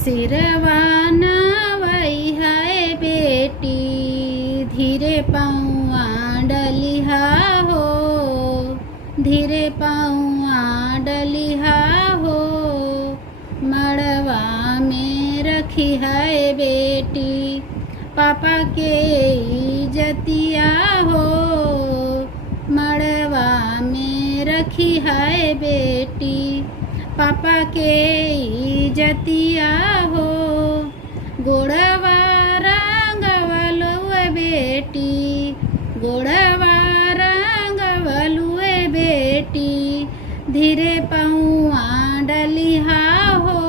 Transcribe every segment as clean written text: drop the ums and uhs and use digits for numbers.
सिरवा नवई है बेटी, धीरे पौआ डलिहा हो, धीरे पौआ डलिहा हो। मड़वा में रखी है बेटी, पापा के इज्जतिया हो। मड़वा में रखी है बेटी, पापा के इज्जतिया हो। गोड़वा रंगवलुए बेटी, गोड़वा रंगवलुए बेटी, धीरे पौआ डलिहा हो,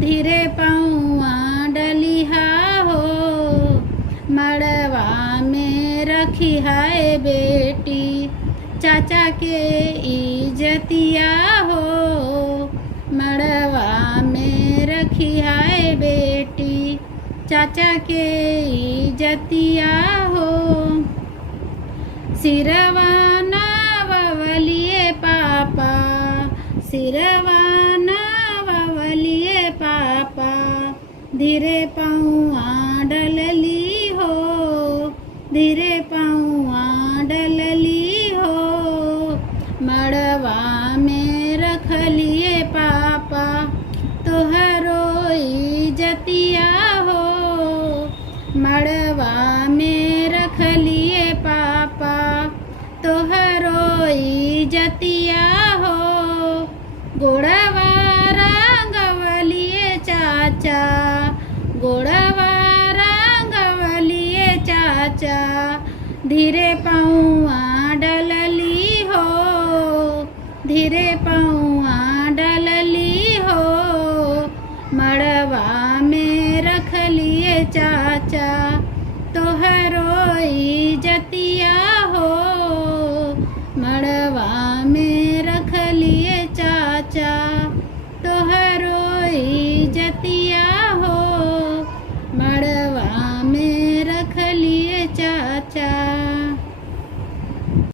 धीरे पौआ डलिहा हो। मड़वा में रखी है बेटी, चाचा के इज्जतिया हो। मड़वा में रखी है बेटी, चाचा के इज्जतिया हो। सिरवा नवलिए पापा, सिरवा नवलिए पापा, धीरे पौआ डलली हो, धीरे पौआ डलली हो। मड़वा में रखलिए पापा, तोहरो इज्जतिया हो। मड़वा में रखलिए पापा, तोहरो इज्जतिया हो। गोड़वा रंगवलिए चाचा, गोड़वा रंगवलिए चाचा, धीरे पौआ डलली हो, धीरे पौआ डलली हो। मड़वा में रखलिए चाचा,